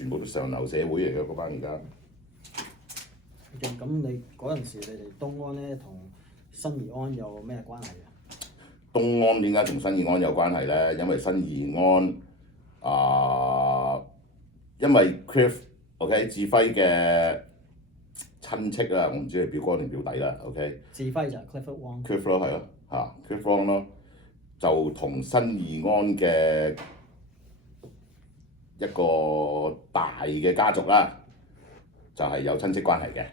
全部都上流社會嚟嘅嗰班而家。咁你嗰陣時，你哋東安咧同新義安有咩關係啊？東安點解同新義安有關係咧？因為新義安因為 Cliff 志輝嘅親戚啦，我唔知係表哥定表弟啦。志輝就係 Clifford Wong。Cliff 咯，係咯Cliff Wong 咯，就同新義安嘅一個大嘅家族啦，就係有親戚關係嘅。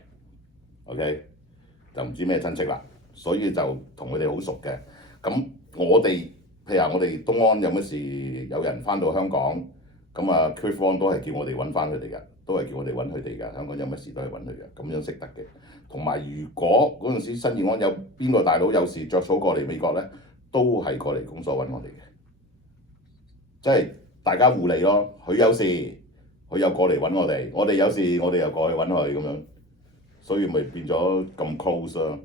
就唔知咩親戚啦，所以就同佢哋好熟嘅。咁我哋譬如話我哋東安有乜事，有人翻到香港，咁啊 Cliff Wong 都係叫我哋揾翻佢哋嘅，都係叫我哋揾佢哋嘅。香港有乜事都係揾佢嘅，咁樣識得嘅。同埋如果嗰陣時新義安有邊個大佬有事着草過嚟美國咧，都係過嚟公所揾我哋嘅，即係大家互利咯。佢有事，佢又過嚟揾我哋；我哋有事，我哋又過去揾佢咁樣。所以咪變咗咁 close 咯。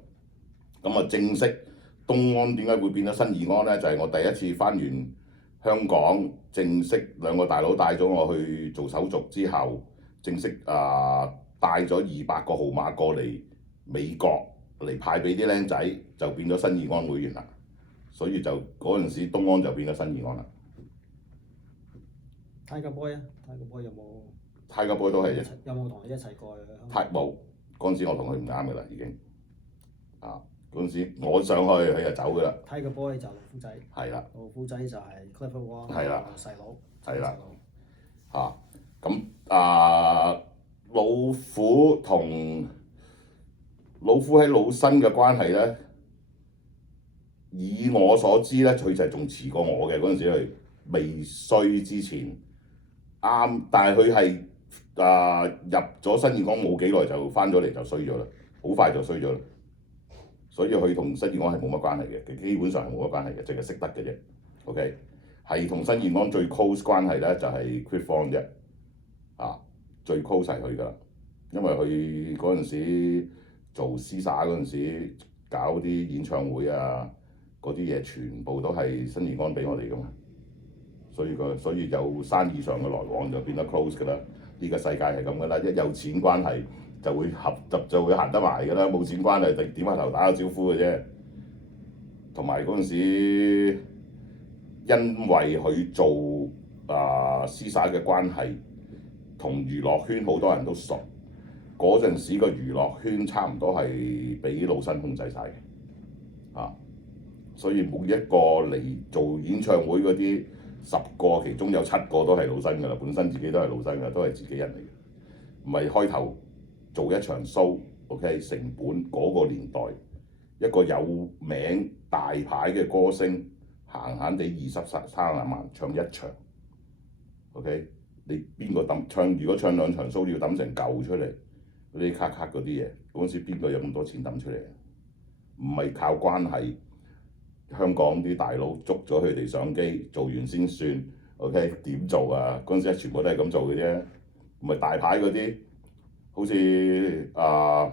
咁啊，正式東安點解會變咗新義安咧？就係我第一次翻完香港，正式兩個大佬帶咗我去做手續之後，正式帶咗200個號碼過嚟美國嚟派俾啲僆仔，就變咗新義安會員啦。所以就嗰陣時東安就變咗新義安啦。Tiger Boy 啊，Tiger Boy 有冇？Tiger Boy 都係啫。有冇同你一齊過去？冇，嗰陣時我同佢唔啱嘅啦，已經。嗰陣時我上去，佢就走噶啦。Tiger Boy 就老虎仔。係啦。老虎仔就係 Clifford Wong 係啦。細佬。係啦。咁老虎喺老新嘅關係咧，以我所知咧，佢就係仲遲過我嘅嗰陣時，佢未衰之前啱，但係佢係入咗新義安冇幾耐就翻咗嚟就衰咗啦，好快就衰咗啦。所以佢同新義安係冇乜關係嘅，基本上係冇乜關係嘅，淨係識得嘅啫。係同新義安最 close 關係咧就係 Cliff Wong 啫。最 close 係佢㗎啦，因為佢嗰陣時做絲灑嗰陣時搞啲演唱會啊，嗰啲嘢全部都係新義安俾我哋㗎嘛。所以有生意上嘅來往就變得 close 㗎啦。呢個世界係咁㗎啦，一有錢關係就會行得埋㗎啦，冇錢關係點下頭打個招呼嘅啫。同埋嗰陣時，因為佢做絲灑嘅關係，同娛樂圈好多人都熟。嗰陣時個娛樂圈差唔多係俾老新控制晒嘅，所以每一個嚟做演唱會嗰啲10個，其中有7個都係老新㗎啦，本身自己都係老新㗎，都係自己人嚟嘅。唔係開頭做一場 show， 成本嗰個年代，一個有名大牌嘅歌星，閒地20-30萬唱一場你邊個唱？如果唱2場 show 要抌成嚿出嚟，嗰啲卡嗰啲嘢，嗰陣時邊個有咁多錢抌出嚟？唔係靠關係，香港啲大佬捉咗佢哋上機，做完先算。點做啊？嗰陣時全部都係咁做嘅啫。唔係大牌嗰啲，好似唔好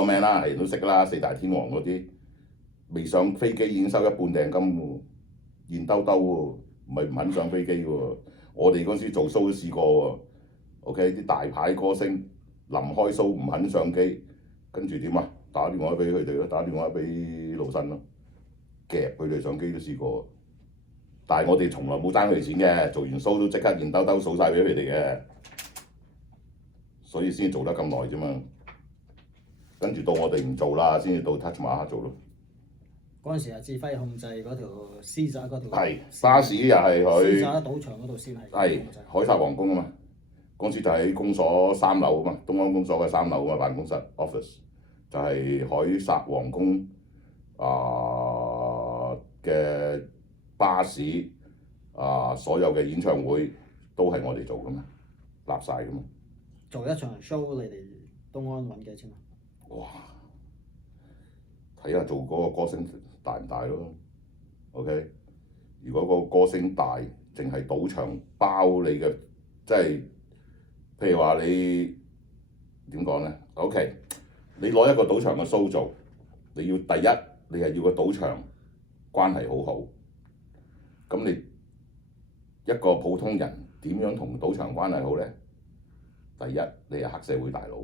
講名啦，係人都識啦，4大天王嗰啲，未上飛機已經收一半訂金喎，現兜兜喎，唔係唔肯上飛機喎。我哋嗰陣時做 show 都試過喎。啲大牌歌星臨開 show 唔肯上機，跟住點啊？打電話俾佢哋咯，打電話俾老新咯，夾佢哋上機都試過。但係我哋從來冇爭佢哋錢嘅，做完 show 都即刻現兜兜數晒俾佢哋嘅，所以先做得咁耐啫嘛。跟住到我哋唔做啦，先至到 Touch 馬克做咯。嗰陣時志輝控制嗰條絲灑嗰條。係巴士又係佢。絲灑賭場嗰度先係。係海法皇宮啊嘛，嗰陣時就喺公所3樓啊嘛，東安公所嘅3樓啊嘛，辦公室 office 就係海法皇宮嘅巴士所有嘅演唱會都係我哋做噶嘛，立晒噶嘛。做一場 show 你哋東安揾幾錢啊？哇！睇下做嗰個歌星大唔大咯。如果個歌星大，淨係賭場包你嘅，即係譬如話你點講咧你攞一個賭場嘅 show 做，你要第一你係要個賭場關係好好。咁你一個普通人點樣同賭場關係好咧？第一，你係黑社會大佬；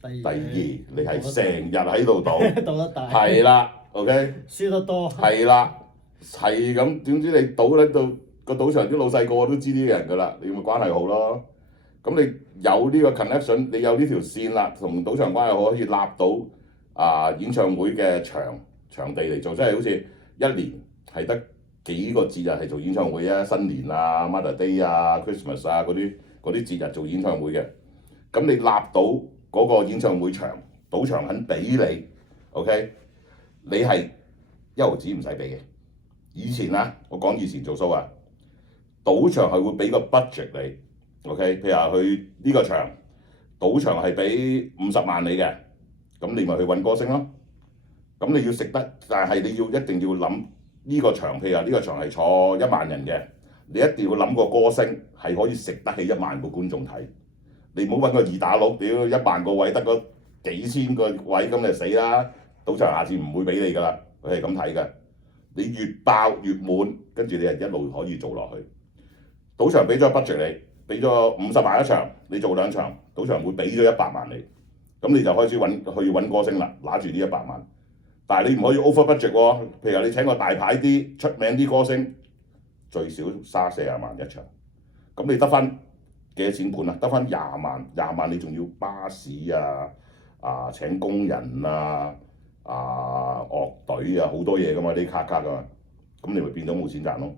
第二，你係成日喺度賭，賭得大，係啦，OK，輸得多，係啦，係咁。點知你賭喺度個賭場啲老細個個都知呢啲人㗎啦，你咪關係好咯。咁你有呢個 connection，你有呢條線啦，同賭場關係好，可以立到演唱會嘅場地嚟做，即係好似一年係得幾個節日係做演唱會啊，新年啊、Mother Day 啊、Christmas 啊嗰啲節日做演唱會嘅。咁你立到嗰個演唱會場，賭場肯俾你 ，OK， 你係一毫子唔使俾嘅。以前啊，我講以前做 show 啊，賭場係會俾個 budget 你。OK， 譬如話去呢個場，賭場係俾50萬你嘅，咁你咪去揾歌星咯。咁你要食得，但係你一定要諗呢個場，譬如話呢個場係坐1萬人嘅，你一定要諗個歌星係可以食得起1萬個觀眾睇。你唔好揾個二打六，屌1萬個位得嗰幾千個位，咁你就死啦！賭場下次唔會俾你㗎啦，佢係咁睇嘅。你越爆越滿，跟住你係一路可以做落去。賭場俾咗 budget 你。俾咗50萬一場，你做2場，賭場會俾咗100萬你，咁你就開始去揾歌星啦，拿住呢100萬。但係你唔可以 over budget 喎，譬如話你請個大牌啲、出名啲歌星，最少30-40萬一場，咁你得翻幾多錢盤啊？得翻20萬，20萬你仲要巴士請工人樂隊好多嘢噶嘛，啲卡㗎嘛，咁你咪變咗冇錢賺咯。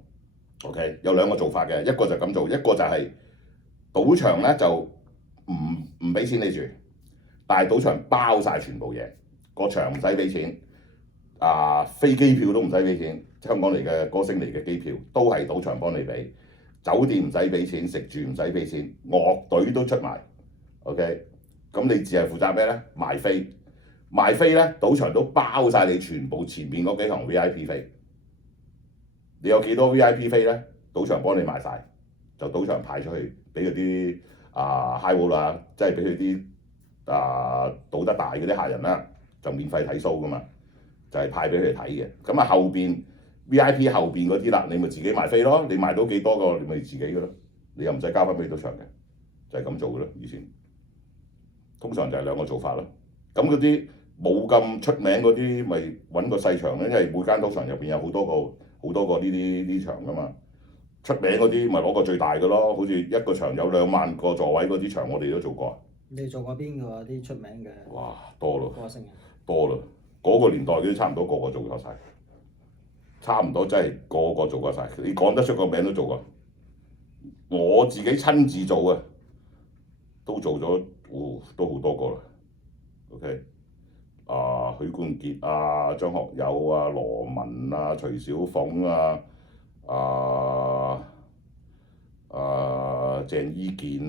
OK， 有2個做法嘅，一個就咁做，一個就係。賭場咧就唔俾錢你住，但係賭場包晒全部嘢，個場唔使俾錢，飛機票都唔使俾錢，香港嚟嘅歌星嚟嘅機票都係賭場幫你俾，酒店唔使俾錢，食住唔使俾錢，樂隊都出埋 ，OK， 咁你只係負責咩咧？賣飛咧，賭場都包晒你全部前面嗰幾行 VIP 飛，你有幾多 VIP 飛咧？賭場幫你賣晒。就賭場派出去俾嗰啲high roller 啦，即係俾佢啲賭得大嗰啲客人啦，就免費睇 show 噶嘛，就係派俾佢哋睇嘅。咁後邊 VIP 後邊嗰啲啦，你咪自己賣飛咯，你賣到幾多個你咪自己嘅咯，你又唔使交翻俾賭場嘅，就係咁做嘅咯。以前通常就係2個做法咯。咁嗰啲冇咁出名嗰啲，咪揾個細場咧，因為每間賭場入邊有好多個呢場噶嘛。出名嗰啲咪攞個最大嘅咯，好似一個場有2萬個座位嗰啲場，我哋都做過。你做過邊個啲出名嘅？哇，多咯，歌星多咯，嗰個年代嗰啲差唔多個個做過晒，差唔多真係個個做過晒。你講得出個名都做過。我自己親自做啊，都做咗，都好多個啦。OK，許冠傑張學友羅文徐小鳳鄭伊健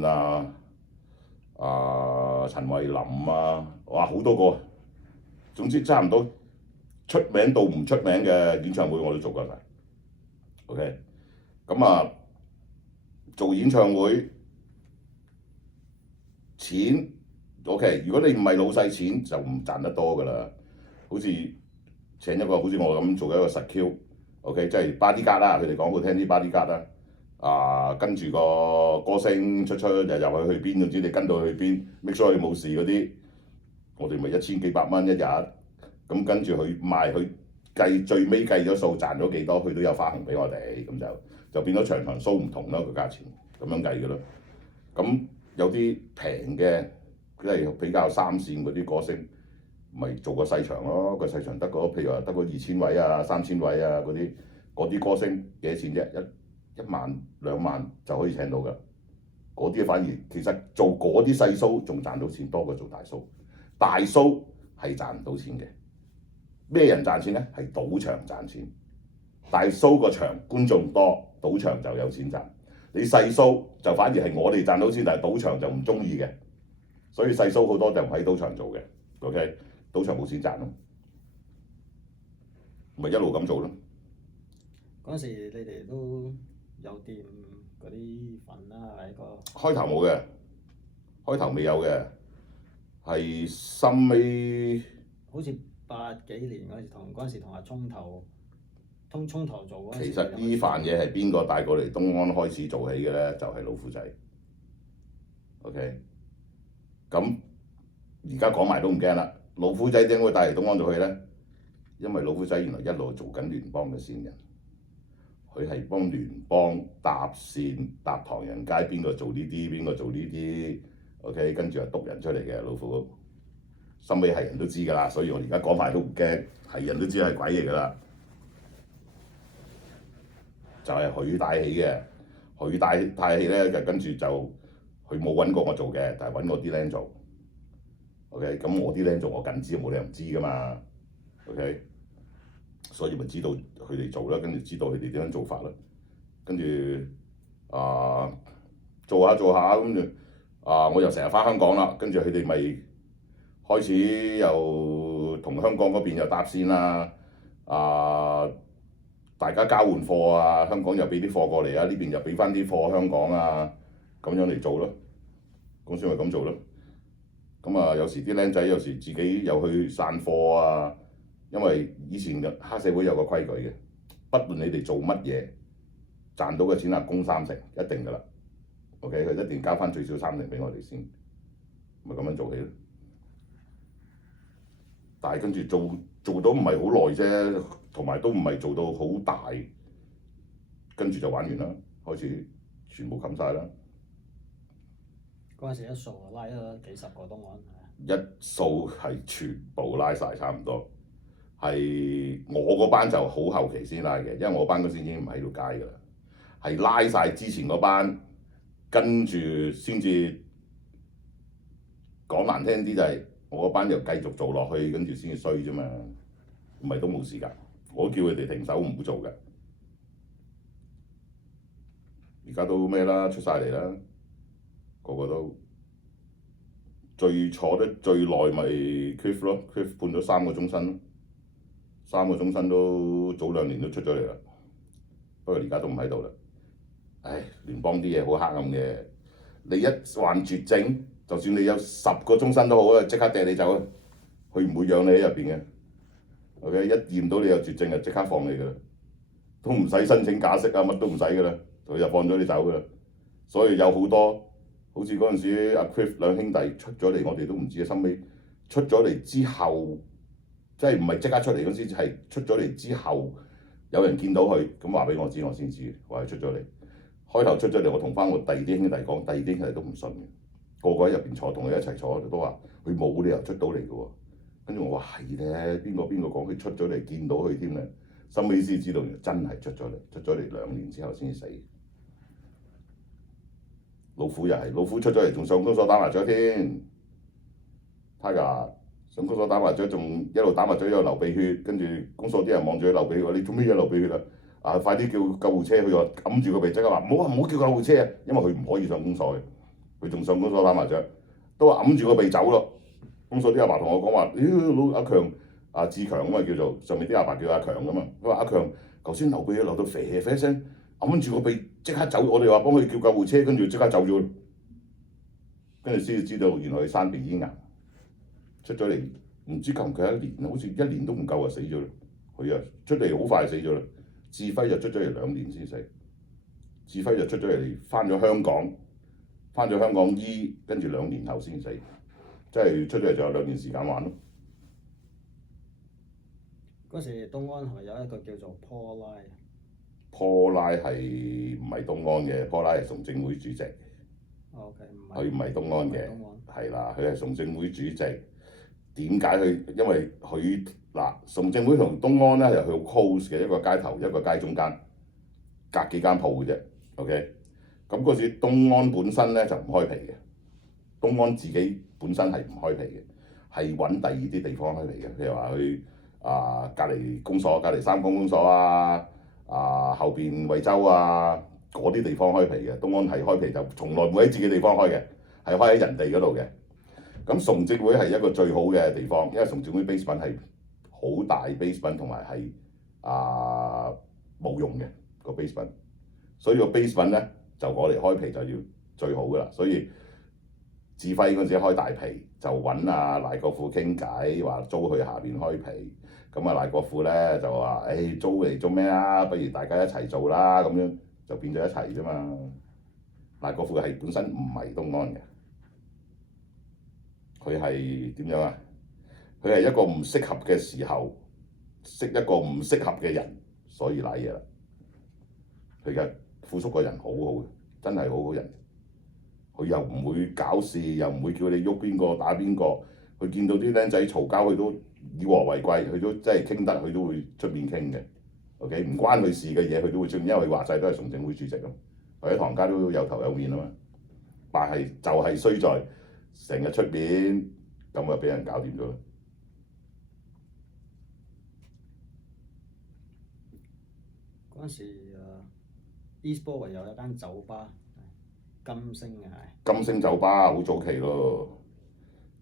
陳慧琳哇好多個，總之差唔多出名到唔出名嘅演唱會我都做過晒。OK， 咁做演唱會錢 OK， 如果你唔係老細，錢就唔賺得多㗎啦。好似請一個好似我咁做一個實 Q。OK， 即係 bodyguard 啦，佢哋講好聽啲 bodyguard 啦，跟住個歌星出入去邊，總之你跟到去邊 make sure 佢冇事嗰啲，我哋咪1000幾百蚊一日，咁跟住佢賣，佢計最尾計咗數賺咗幾多，佢都有花紅俾我哋，咁就變咗場 show 唔同咯，個價錢咁樣計嘅咯。咁有啲平嘅，即係比較3線嗰啲歌星。咪做個細場咯，個細場得個譬如話得個2000位3000位嗰啲歌星幾多錢啫？一萬2萬就可以請到㗎。嗰啲反而其實做嗰啲細 show 仲賺到錢多過做大 show。大 show 係賺唔到錢嘅。咩人賺錢咧？係賭場賺錢。大 show 個場觀眾多，賭場就有錢賺。你細 show 就反而係我哋賺到錢，但係賭場就唔中意嘅。所以細 show 好多就唔喺賭場做嘅。OK。賭場冇錢賺咯，咪一路咁做咯。嗰陣時你哋都有掂嗰啲份啦，係一個。開頭冇嘅，開頭未有嘅，係深尾。好似80幾年嗰陣時同阿聰頭衝頭做嗰陣時其實呢飯嘢係邊個帶過嚟東安開始做起嘅咧？就係、老虎仔。OK，咁而家講埋都唔驚啦。老虎仔點解會帶嚟東安做起咧？因為老虎仔原來一路做緊聯邦嘅線人，佢係幫聯邦搭線搭唐人街，邊個做呢啲，邊個做呢啲。OK， 跟住就督人出嚟嘅老虎。心尾係人都知㗎啦，所以我而家講埋都唔驚，係人都知係鬼嚟㗎啦。就係佢帶起嘅，佢帶起咧，就跟住就佢冇揾過我做嘅，但係揾我啲僆做。OK， 咁我啲僆做我緊知，冇理由唔知㗎嘛。OK， 所以咪知道佢哋做啦，跟住知道佢哋點樣做法啦。跟住做下，跟住我又成日翻香港啦，跟住佢哋咪開始又同香港嗰邊又搭線啦。大家交換貨啊，香港又俾啲貨過嚟啊，呢邊又俾翻啲貨香港啊，咁樣嚟做咯。公司咪咁做咯。咁有時啲僆仔有時自己又去散貨啊，因為以前嘅黑社會有個規矩嘅，不論你哋做乜嘢，賺到嘅錢係供3成，一定㗎啦。OK， 佢一定交翻最少3成俾我哋先，咪咁樣做起咯。但係跟住做到唔係好耐啫，同埋都唔係做到好大，跟住就玩完啦，開始全部冚晒啦。嗰陣時一數拉咗幾十個東岸，一數係全部拉晒，差唔多。係我嗰班就好後期先拉嘅，因為我班嗰時已經唔喺度街㗎啦。係拉晒之前嗰班，跟住先至講難聽啲就係、我嗰班又繼續做落去，跟住先至衰啫嘛，唔係都冇事㗎。我叫佢哋停手唔好做嘅。而家都咩啦，出晒嚟啦，個個都最坐得最耐咪 Cliff 咯 ，Cliff 判咗3個終身，3個終身都早2年都出咗嚟啦。不過而家都唔喺度啦。唉，聯邦啲嘢好黑暗嘅，你一患絕症，就算你有10個終身都好啊，即刻掟你走啊！佢唔會養你喺入邊嘅。OK， 一驗到你有絕症就即刻放你㗎啦，都唔使申請假釋啊，乜都唔使㗎啦，佢就放咗你走㗎啦。所以有好多好似嗰陣時阿 Cliff 兩兄弟出咗嚟，我哋都唔知啊。收尾出咗嚟之後，即係唔係即刻出嚟嗰時，係出咗嚟之後有人見到佢，咁話俾我知，我先知話佢出咗嚟。開頭出咗嚟，我同翻我第二啲兄弟講，第二啲兄弟都唔信嘅，個個喺入邊坐，同佢一齊坐都話佢冇理由出到嚟嘅喎。跟住我話係咧，邊個講佢出咗嚟見到佢添咧？收尾先知道真係出咗嚟2年之後先死。老虎又係，老虎出咗嚟仲上公所打麻雀添。Tiger 上公所打麻雀，仲一路打麻雀一路流鼻血，跟住公所啲人望住佢流鼻血，話你做咩嘢流鼻血啊？快啲叫救護車！佢話揞住個鼻，即刻話唔好叫救護車啊！因為佢唔可以上公所嘅，佢仲上公所打麻雀，都話揞住個鼻走咯。公所啲阿爸同我講話，老阿強志強啊嘛，叫做上面啲阿爸叫阿強噶嘛。佢話阿強頭先流鼻血流到啡啡聲，揞住個鼻即刻走。我哋話幫佢叫救護車，跟住即刻走咗。跟住先至知道原來佢生鼻咽癌，出咗嚟唔知夠唔夠1年，好似1年都唔夠啊，死咗啦。佢啊出嚟好快死咗啦。志輝就出咗嚟2年先死，志輝就出咗嚟翻咗香港醫，跟住2年後先死，即係出咗嚟仲有2年時間玩咯。嗰時東安係咪有一個叫做 Paul Paul 拉係唔係東安嘅？Paul 拉係崇正會主席。OK， 佢唔係東安嘅，係啦，佢係崇正會主席。點解佢？因為佢崇正會同東安咧係佢好 close 嘅，一個街頭一個街中間，隔幾間鋪嘅啫。OK，咁嗰時東安本身咧就唔開皮嘅，東安自己本身係唔開皮嘅，係揾第二啲地方開皮嘅。譬如話去隔離公所、隔離三公所啊、後邊惠州啊嗰啲地方開皮嘅。東安係開皮就從來唔會喺自己地方開嘅，係開喺人哋嗰度嘅。咁崇正會係一個最好嘅地方，因為崇正會 basement 係好大 basement 同埋係冇用嘅個 basement，所以個 basement 咧就我嚟開皮就要最好噶啦。所以志輝嗰陣時開大皮，就揾阿賴國富傾偈，話租去下邊開皮。咁啊賴國富咧就話：誒租嚟做咩啊？不如大家一齊做啦，咁樣就變咗一齊啫嘛。賴國富係本身唔係東安嘅，佢係點樣啊？佢係一個唔適合嘅時候，識一個唔適合嘅人，所以賴嘢啦。佢嘅富叔個人好好嘅，真係好好人。佢又唔會搞事，又唔會叫你喐邊個打邊個。佢見到啲僆仔嘈交，佢都以和為貴，佢都真係傾得，佢都會出面傾嘅。OK， 唔關佢事嘅嘢，佢都會出面，因為佢話晒都係崇正會主席咯。佢喺唐家都有頭有面啊嘛。但係就係衰在成日出面，咁啊俾人搞掂咗。嗰陣時Eastbourne 有一間酒吧，金星嘅係。金星酒吧好早期咯。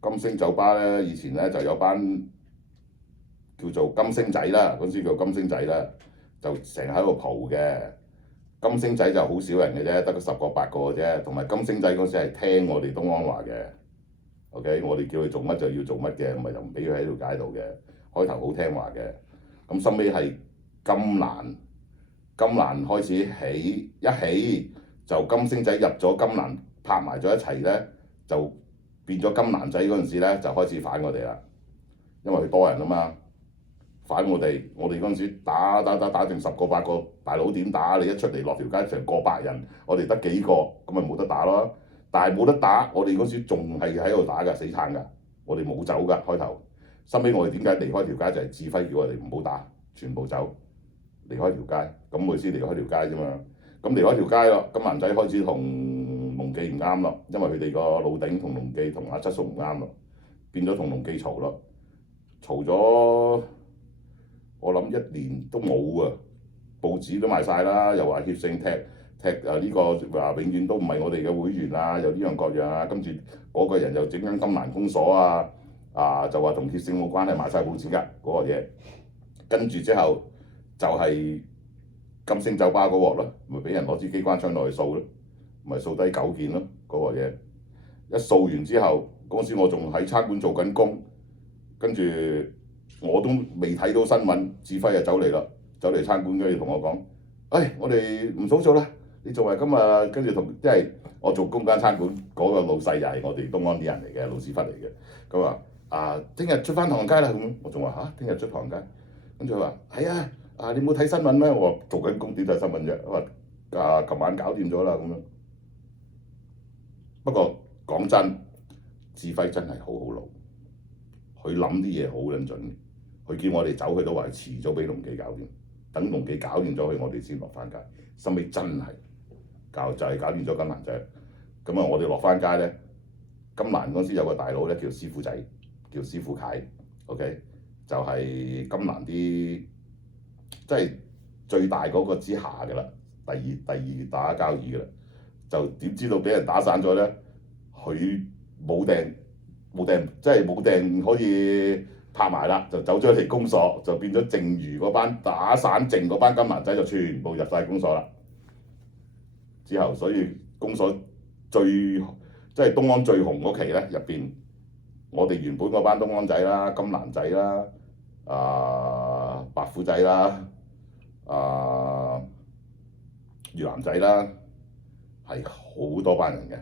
金星酒吧咧，以前咧就有班叫做金星仔啦，嗰陣時叫金星仔啦，就成日喺度蒲嘅。金星仔就好少人嘅啫，得個10個8個啫。同埋金星仔嗰時係聽我哋東安話嘅。OK， 我哋叫佢做乜就要做乜嘅，唔係就唔俾佢喺條街度嘅。開頭好聽話嘅，咁收尾係金蘭開始起，一起就金星仔入咗金蘭拍埋咗一齊咧，就變咗金蘭仔嗰陣時咧就開始反我哋啦，因為佢多人啊嘛，反我哋嗰陣時打定10個8個，大佬點打？你一出嚟落條街成個百人，我哋得幾個，咁咪冇得打咯。但係冇得打，我哋嗰時仲係喺度打㗎，死撐㗎，我哋冇走㗎開頭。收尾我哋點解離開條街就係志輝叫我哋唔好打，全部走。離開條街，咁我先離開條街啫嘛。咁離開條街咯，金蘭仔開始同農記唔啱咯，因為佢哋個老頂同農記同阿七叔唔啱咯，變咗同農記嘈咯。嘈咗我諗1年都冇啊，報紙都賣晒啦，又話協勝踢呢個話永遠都唔係我哋嘅會員啊，又呢樣各樣啊，跟住嗰個人又整緊金蘭公所就話同協勝冇關係，賣晒報紙㗎嗰個嘢。跟住之後就係金星酒吧嗰鑊咯，咪俾人攞支機關槍落去掃咯，咪掃低9件咯嗰個嘢。一掃完之後，嗰時我仲喺餐館做緊工，跟住我都未睇到新聞，志輝就走嚟啦，走嚟餐館跟住同我講：我哋唔數數啦，你做埋今日跟住即係我做公間餐館嗰個老細又係我哋東安啲人嚟嘅，老屎忽嚟嘅。佢話聽日出翻唐人街啦，咁我仲話嚇，聽日出唐人街，跟住佢話係啊。你冇睇新聞咩？我話做緊工點睇新聞啫。我話琴晚搞掂咗啦咁樣。不過講真，志輝真係好好腦，佢諗啲嘢好撚準嘅。佢叫我哋走，佢都話遲早俾農記搞掂，等農記搞掂咗佢，我哋先落翻街。收尾真係就係搞掂咗金蘭仔。咁我哋落翻街咧，金蘭嗰時有個大佬咧叫師傅仔，叫師傅楷 ，OK， 就係金蘭啲。即係最大嗰個之下嘅啦，第二打交椅嘅啦，就點知道俾人打散咗咧？佢冇掟，即係冇掟可以拍埋啦，就走咗嚟公所，就變咗剩餘嗰班打散剩嗰班金蘭仔就全部入晒公所啦。之後所以公所即係東安最紅嗰期咧，入邊我哋原本嗰班東安仔啦、金蘭仔啦、白虎仔啦。越南仔啦，係好多班人嘅。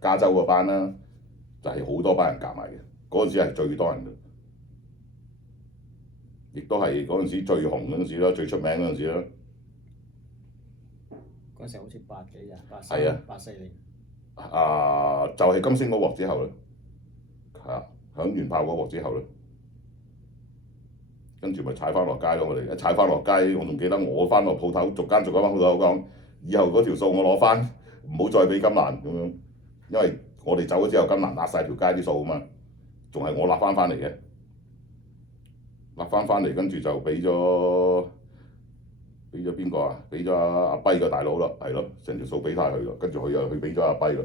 加州嗰班啦，就係好多班人夾埋嘅。嗰陣時係最多人嘅，亦都係嗰陣時最紅嗰陣時咯，最出名嗰陣時咯。嗰陣時好似80幾啊，84年。就係金星嗰鑊之後咯，響元炮嗰鑊之後咯。跟住咪踩翻落街咯！我哋一踩翻落街，我仲記得我翻落鋪頭，逐間翻鋪頭講，以後嗰條數我攞翻，唔好再俾金蘭咁樣，因為我哋走咗之後，金蘭揦晒條街啲數啊嘛，仲係我揦翻嚟嘅，揦翻嚟跟住就俾咗邊個啊？俾咗阿跛個大佬咯，係咯，成條數俾晒佢咯，跟住佢又去俾咗阿跛咯，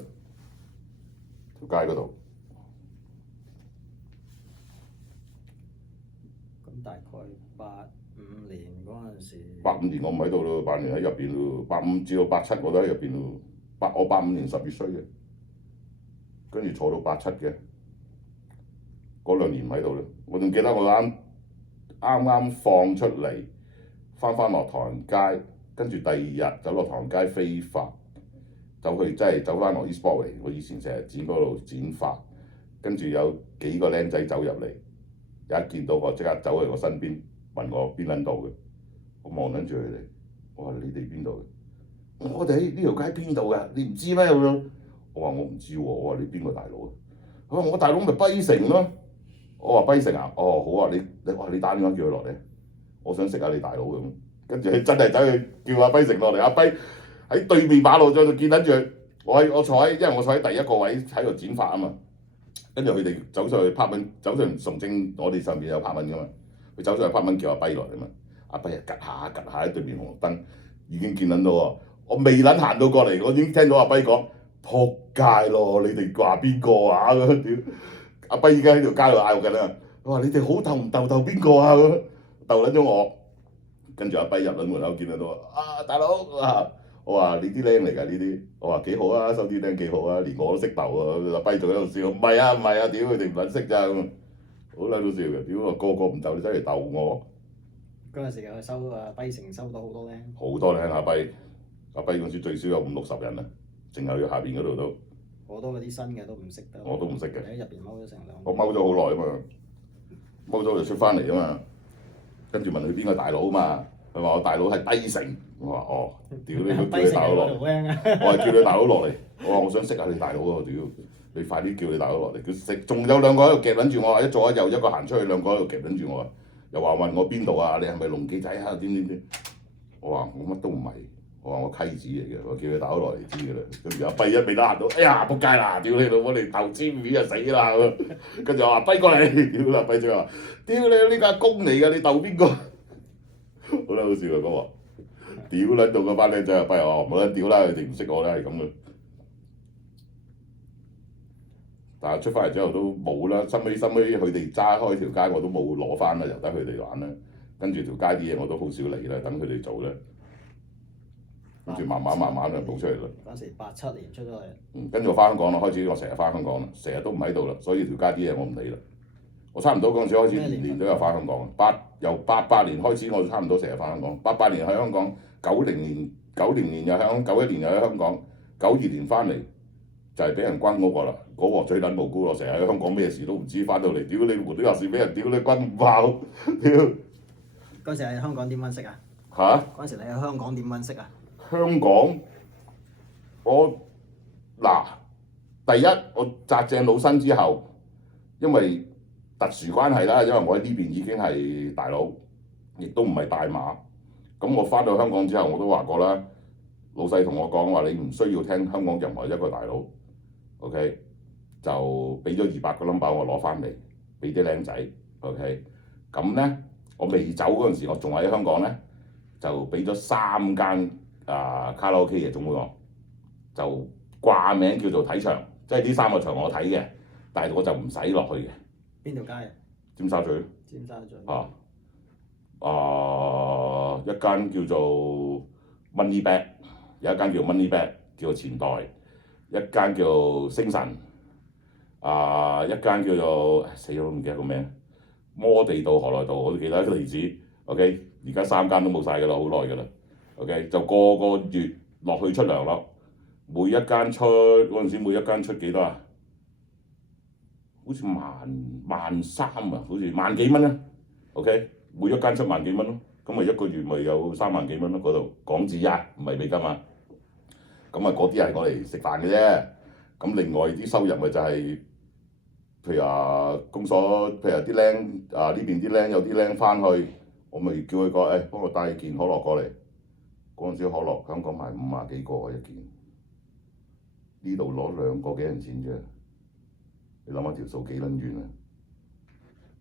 條街嗰度。大概85年嗰陣時，85年我唔喺度咯，85年喺入邊咯，85至到87我都喺入邊咯。我85年10月衰嘅。跟住坐到87嘅，嗰2年唔喺度咧。我仲記得我啱放出嚟，翻落唐人街，跟住第2日走落唐人街飛髮，走翻落 Eastport 嚟。我以前成日剪嗰度剪髮，跟住有幾個僆仔走入嚟，一見到我即刻走去我身邊問我邊撚度嘅，我望撚住佢哋，我話你哋邊度嘅？我哋呢條街邊度㗎？你唔知咩咁樣？我話我唔知喎，我話你邊個大佬啊？佢話我大佬咪跛城咯。我話跛城啊，哦好啊，你打電話叫佢落嚟，我想識下你大佬咁。跟住佢真係走去叫阿跛城落嚟，阿跛喺對面馬路再度見撚住佢。我坐喺，因為我坐喺第一個位喺度剪髮啊嘛。跟住佢哋走上去拍文，走上崇正，我哋上邊有拍文噶嘛。佢走上去拍文叫阿跛落嚟嘛。阿跛啊，趌下喺對面紅綠燈，已經見撚到喎。我未撚行到過嚟，我已經聽到阿跛講：撲街咯！你哋話邊個啊？咁屌！阿跛依家喺條街度嗌緊啦。佢話：你哋好鬥唔鬥邊個啊？咁鬥撚咗我。跟住阿跛入撚門口見到啊，大佬啊！我話你啲僆嚟㗎呢啲。我話幾好啊，收啲僆幾好啊，連我都識鬥啊。阿跛仲喺度笑，唔係啊，屌佢哋唔撚識咋咁。好撚到笑嘅，屌啊個唔鬥你真係鬥我。嗰陣時佢收跛城收到好多僆。好多僆阿跛嗰時最少有50-60人啊，淨係佢下邊嗰度都。好多嗰啲新嘅都唔識得。我都唔識嘅。喺入邊踎咗成兩。我踎咗好耐啊嘛，踎咗就出翻嚟啊嘛，跟住問佢邊個大佬啊嘛，佢話我大佬係跛城，我話哦，屌你都叫你大佬落嚟，我係叫你大佬落嚟，我話我想識下你大佬喎，屌你快啲叫你大佬落嚟，佢食仲有2個喺度夾撚住我，一左一右一個行出去，2個喺度夾撚住我，又話問我邊度啊，你係咪龍記仔啊？點，我話我乜都唔係。我話我溪子嚟嘅，我叫佢大佬落嚟知㗎啦。跟住阿跛一未得閒到，哎呀仆街啦！屌你老母，你投資面就死啦咁。跟住我話跛過嚟，屌啦跛仔話：屌你呢個係公嚟㗎，你鬥邊個？好啦，好笑啊講話，屌撚到嗰班僆仔阿跛話：冇撚屌啦，佢哋唔識我啦，係咁嘅。但係出翻嚟之後都冇啦，收尾佢哋揸開條街，我都冇攞翻啦，由得佢哋玩啦。跟住條街啲嘢我都好少理啦，等佢哋做啦。跟住慢慢就補出嚟啦。嗰陣時87年出咗嚟。跟住我翻香港啦，開始我成日翻香港啦，成日都唔喺度啦，所以條街啲嘢我唔理啦。我差唔多嗰陣時開始年都有翻香港，由88年開始我差唔多成日翻香港。88年喺香港，90年又喺香港，91年又喺香港，92年翻嚟就係俾人關嗰個啦，嗰鑊最撚無辜咯，成日喺香港咩事都唔知，翻到嚟屌你無端有事俾人屌你軍唔爆，屌！嗰陣時喺香港點揾食啊？嚇？嗰陣時你喺香港點揾食啊？香港，第一我紮正老身之後，因為特殊關係啦，因為我喺呢邊已經係大佬，亦都唔係大馬。咁我翻到香港之後，我都話過啦，老細同我講話，你唔需要聽香港任何一個大佬 ，OK， 就俾咗200個 number 我攞翻嚟，俾啲僆仔 ，OK， 咁咧我未走嗰陣時，我仲喺香港咧，就俾咗3間。卡拉 OK 嘅總會我就掛名叫做睇場，即係呢3個場我睇嘅，但係我就唔使落去嘅。邊條街啊？尖沙咀。尖沙咀。一間叫做 Money Back， 有一間叫 Money Back， 叫做前代，一間叫星辰，一間叫做死咗唔記得個名，摩地道、河來道，我都記得一個例子。OK， 而家3間都冇晒㗎啦，好耐㗎啦。OK， 就個月落去出糧咯，每一間出嗰陣時，每一間出幾多啊？好似13000啊，好似萬幾蚊啊。OK， 每一間出萬幾蚊咯，咁咪一個月咪有3萬幾蚊咯，嗰度港紙啊，唔係美金啊。咁啊，嗰啲係我嚟食飯嘅啫。咁另外啲收入咪就係、譬如公所，譬如啲僆呢邊啲僆有啲僆翻去，我咪叫佢講，幫我帶件可樂過嚟。嗰陣時可樂香港賣50幾個一件，呢度攞2個幾銀錢啫。你諗下條數幾撚遠啊？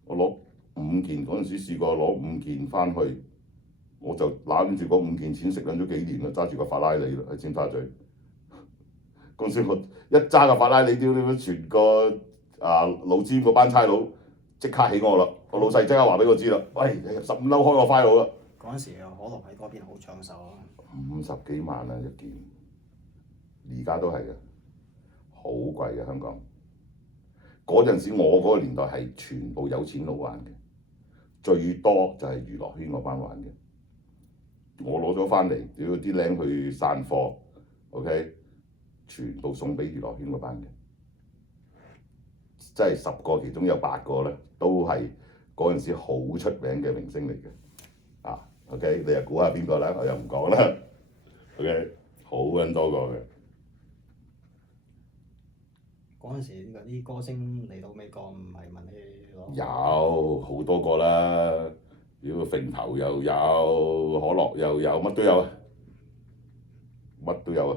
我攞5件嗰陣時試過攞5件翻去，我就攬住嗰5件錢食撚咗幾年啦，揸住個法拉利啦喺尖沙咀。嗰陣時我一揸個法拉利，屌你全個老尖嗰班差佬即刻起我啦！我老細即刻話俾我知啦，喂，15樓開個 file 啦！嗰陣時可樂喺嗰邊好搶手啊！50幾萬啊一件，而家都係嘅，好貴嘅香港。嗰陣時我嗰個年代係全部有錢佬玩嘅，最多就係娛樂圈嗰班玩嘅。我攞咗翻嚟，屌啲僆去散貨 ，OK， 全部送俾娛樂圈嗰班嘅，即係10個其中有8個咧，都係嗰陣時好出名嘅明星嚟嘅。啊 ，OK， 你又估下邊個啦？我又唔講啦。OK， 好撚多個嘅。嗰陣時啲歌星嚟到美國唔係問你攞？有好多個啦，屌揈頭又有，可樂又有，乜都有啊，乜都有啊。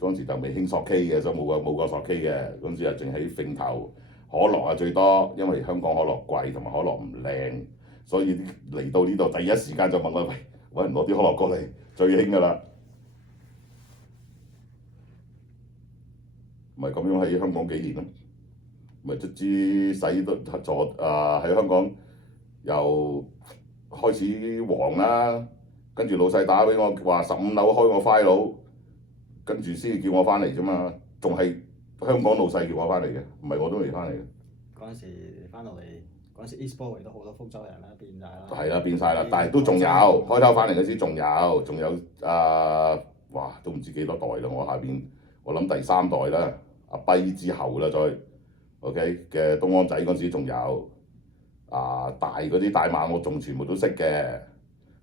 嗰陣時就未興索 K 嘅，所以冇個索 K 嘅。嗰陣時啊，淨係揈頭，可樂啊最多，因為香港可樂貴同埋可樂唔靚，所以嚟到呢度第一時間就問我，喂，揾人攞啲可樂過嚟，最興㗎啦。咪咁樣喺香港幾年咯，咪卒之使都坐喺香港又開始黃啦，跟住老細打俾我話15樓開我 file， 跟住先叫我翻嚟啫嘛，仲係香港老細叫我翻嚟嘅，唔係我都未翻嚟嘅。嗰陣時翻到嚟，嗰陣時 Eastbourne 都好多福州人啦，變晒啦。係啦，變晒啦，但係都仲有，開頭翻嚟嗰時仲有哇都唔知幾多代啦，我下邊我諗第3代啦。阿跛之後啦，再 OK 嘅東安仔嗰陣時仲有大嗰啲大馬我仲全部都識嘅，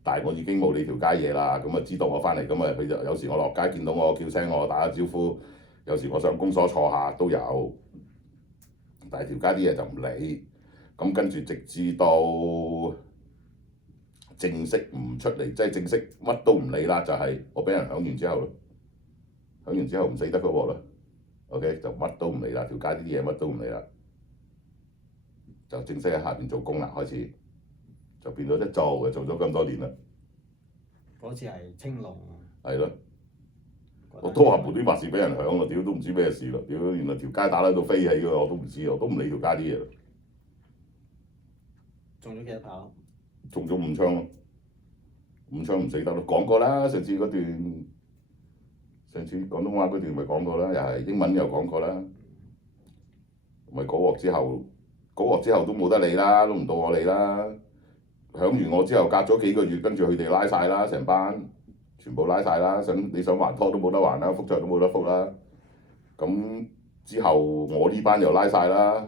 但係我已經冇你條街嘢啦，咁啊知道我翻嚟，咁啊佢就有時我落街見到我叫聲我打下招呼，有時我上公所坐下都有，但係條街啲嘢就唔理，咁跟住直至到正式唔出嚟，即係正式乜都唔理啦，就係我俾人響完之後咯，響完之後唔死得嗰鑊啦。OK， 就乜都唔理啦，條街啲嘢乜都唔理啦，就正式喺下邊做工啦，開始就變咗一做就做咗咁多年啦。嗰次係青龍。係咯，我都話無端白事俾人響咯，屌都唔知咩事咯，屌原來條街打喺度飛起㗎，我都唔知，我都唔理條街啲嘢啦。中咗幾多炮？中咗5槍咯，5槍唔死得咯，講過啦，上次廣東話嗰段咪講過啦，又係英文又講過啦，咪嗰鑊之後都冇得理啦，都唔到我理啦。響完我之後隔咗幾個月，跟住佢哋拉晒啦，成班全部拉晒啦，你想還拖都冇得還啦，覆債都冇得覆啦。咁之後我呢班又拉晒啦，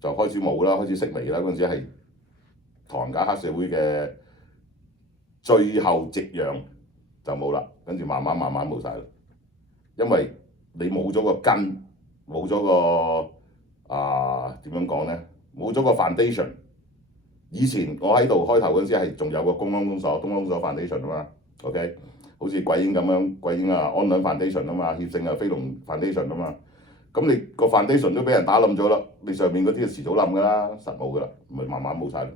就開始冇啦，開始式微啦。嗰陣時係唐人街黑社會嘅最後夕陽就冇啦，跟住慢慢冇晒啦。因為你冇咗個根，冇咗個點樣講呢？冇咗個 foundation。以前我喺度開頭嗰陣時係仲有個東安公所 foundation 啊嘛 ，OK， 好似鬼影咁樣，鬼影安良 foundation 啊嘛，協盛飛龍 foundation 啊嘛。咁你個 foundation 都俾人打冧咗啦，你上面嗰啲遲早冧㗎啦，實冇㗎啦，咪慢慢冇晒。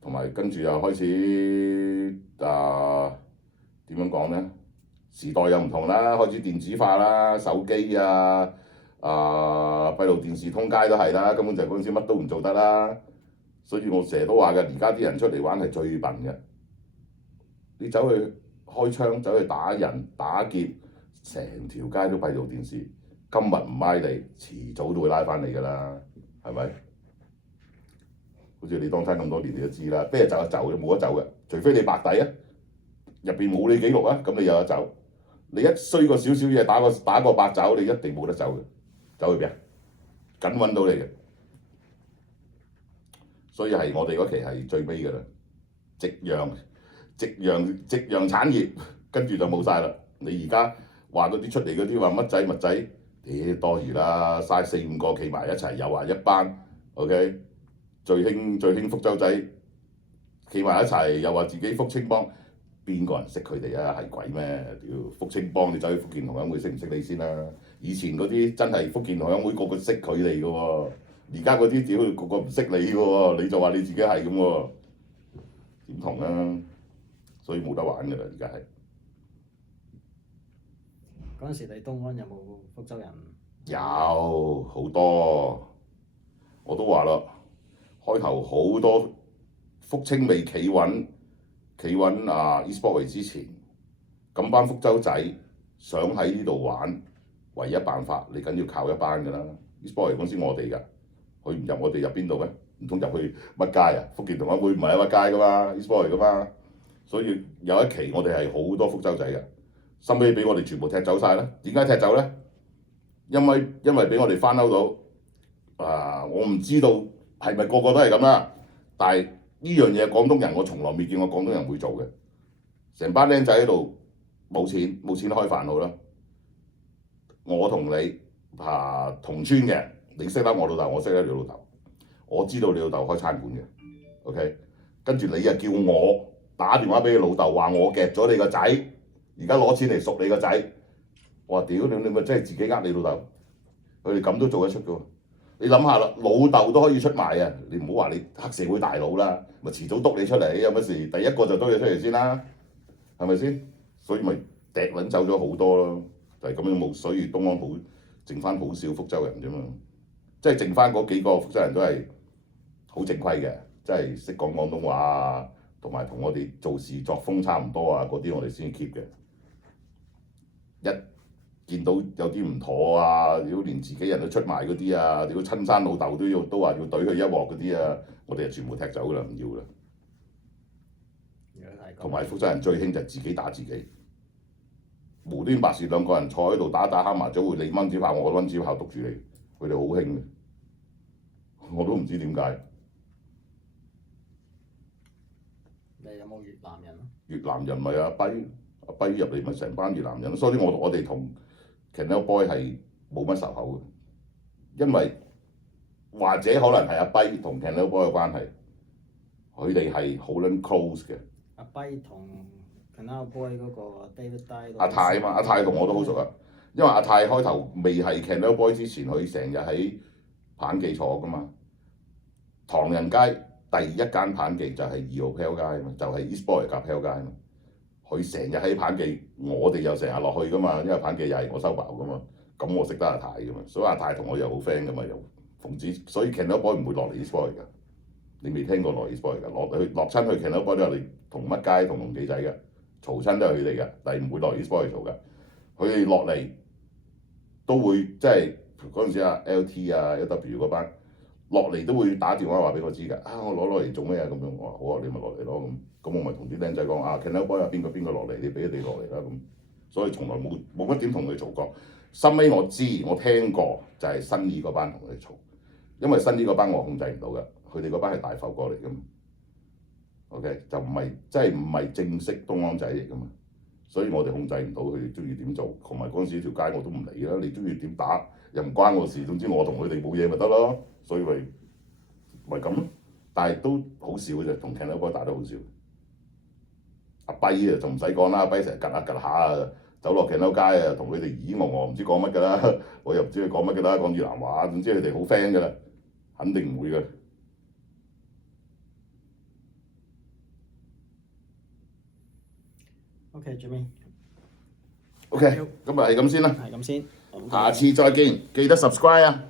同埋跟住又開始點樣講呢？時代又唔同啦，開始電子化啦，手機閉路電視通街都係啦，根本就嗰陣時乜都唔做得啦。所以我成日都話嘅，而家啲人出嚟玩係最笨嘅。你走去開槍，走去打人打劫，成條街都閉路電視。今日唔拉你，遲早都會拉翻你㗎啦，係咪？好似你當差咁多年，你都知啦。邊日走就走，冇得走嘅，除非你白底啊，入邊冇你記錄啊，咁你有得走。你一衰個少少嘢，打個白走，你一定冇得走嘅。走去邊啊？緊揾到你嘅。所以係我哋嗰期係最尾㗎啦，夕陽產業，跟住就冇晒啦。你而家話嗰啲出嚟嗰啲話乜仔乜仔，多餘啦，嘥4、5個企埋一齊，又話一班 OK。最興福州仔企埋一齊，又話自己福清幫，邊個人識佢哋啊？係鬼咩？屌福清幫，你走去福建同鄉會識唔識你先啦？以前嗰啲真係福建同鄉會個個識佢哋嘅喎，而家嗰啲屌個個唔識你嘅喎，你就話你自己係咁喎，點同啊？所以冇得玩㗎啦，而家係。嗰陣時你東安有冇福州人？有好多，我都話啦。開頭好多福清未企穩Eastbourne之前，咁班福州仔想喺呢度玩，唯一辦法你梗要靠一班㗎啦。eSport 嚟公司我哋㗎，佢唔入我哋入邊度咩？唔通入去乜街啊？福建同安會唔係喺乜街㗎嘛？eSport 嚟㗎嘛，所以有一期我哋係好多福州仔嘅，收尾俾我哋全部踢走晒啦。點解踢走咧？因為俾我哋翻嬲到我唔知道係咪個個都係咁啦，但係呢樣嘢廣東人我從來未見過廣東人會做嘅。成班僆仔喺度冇錢開飯號啦。我同你同村嘅，你識得我老豆，我識得你老豆，我知道你老豆開餐館嘅 ，OK。跟住你又叫我打電話俾你老豆，話我夾咗你個仔，而家攞錢嚟贖你個仔。我話屌你咪真係自己呃你老豆，佢哋咁都做得出嘅喎。你諗下啦，老豆都可以出賣啊！你唔好話你黑社會大佬啦，咪遲早篤你出嚟，有乜事第一個就篤你出嚟先啦，係咪先？所以咪掟撚走咗好多咯，就係咁樣冇，所以東安好剩翻好少福州人啫嘛，即係剩翻嗰幾個福州人都係好正規嘅，即係識講廣東話啊，同埋同我哋做事作風差唔多啊，嗰啲我哋先 keep 嘅。一見到有啲唔妥啊，如果連自己人都出賣嗰啲啊，如果親生老豆都話要懟佢一鑊嗰啲啊，我哋就全部踢走啦，唔要啦。同埋福州人最興就係自己打自己，無端白事兩個人坐喺度打黑麻雀，會你蚊子炮我蚊子炮篤住你，佢哋好興嘅，我都唔知點解。你有冇越南人啊？越南人咪阿跛入嚟咪成班越南人，所以我哋同 Canal Boy 係冇乜仇口嘅，因為或者可能係阿跛同 Canal Boy 嘅關係，佢哋係好撚 close 嘅。阿跛同 Canal Boy 嗰個 David Dai 阿泰啊嘛，阿泰同我都好熟啊，因為阿泰開頭未係 Canal Boy 之前，佢成日喺棒記坐噶嘛。唐人街第一間棒記就係2號 Pale 街啊嘛，就係 eSport 夾 Pale 街啊嘛。佢成日喺棒記，我哋又成日落去噶嘛，因為棒記又係我收包噶嘛。咁我識得阿泰噶嘛，所以阿泰同我又好 friend 噶嘛，又奉旨，所以 Canal Boy 唔會落嚟 eSport 㗎。你未聽過落 eSport 㗎？落親去 Canal Boy 都係你同乜街同龍記仔嘅，嘈親都係佢哋嘅，但係唔會落 eSport 嘈嘅。佢哋落嚟都會即係嗰陣時啊 LT 啊 LW 嗰班落嚟都會打電話話俾我知㗎。我攞嚟做咩啊？咁樣我話好啊，你咪落嚟咯咁。咁我咪同啲僆仔講Canal Boy 啊邊個落嚟，你俾佢哋落嚟啦咁。所以從來冇乜點同佢嘈過。後尾我聽過就係新意嗰班同佢哋嘈，因為新意嗰班我控制唔到㗎。佢哋嗰班係大埠過嚟㗎嘛 ，OK 就唔係正式東安仔嚟㗎嘛，所以我哋控制唔到佢哋中意點做，同埋嗰陣時條街我都唔理啦，你中意點打又唔關我事，總之我同佢哋冇嘢咪得咯，所以咪咁咯，但係都好少嘅啫，同 Canal Boy 打得好少。阿跛啊就唔使講啦，阿跛成日趌下趌下啊，走落 Canal 街啊，同佢哋咦我唔知講乜㗎啦，我又唔知佢講乜㗎啦，講越南話，總之佢哋好 friend 㗎啦，肯定唔會㗎。OK，Jimmy。OK，咁咪係咁先啦。係咁先。下次再見，記得 subscribe 啊！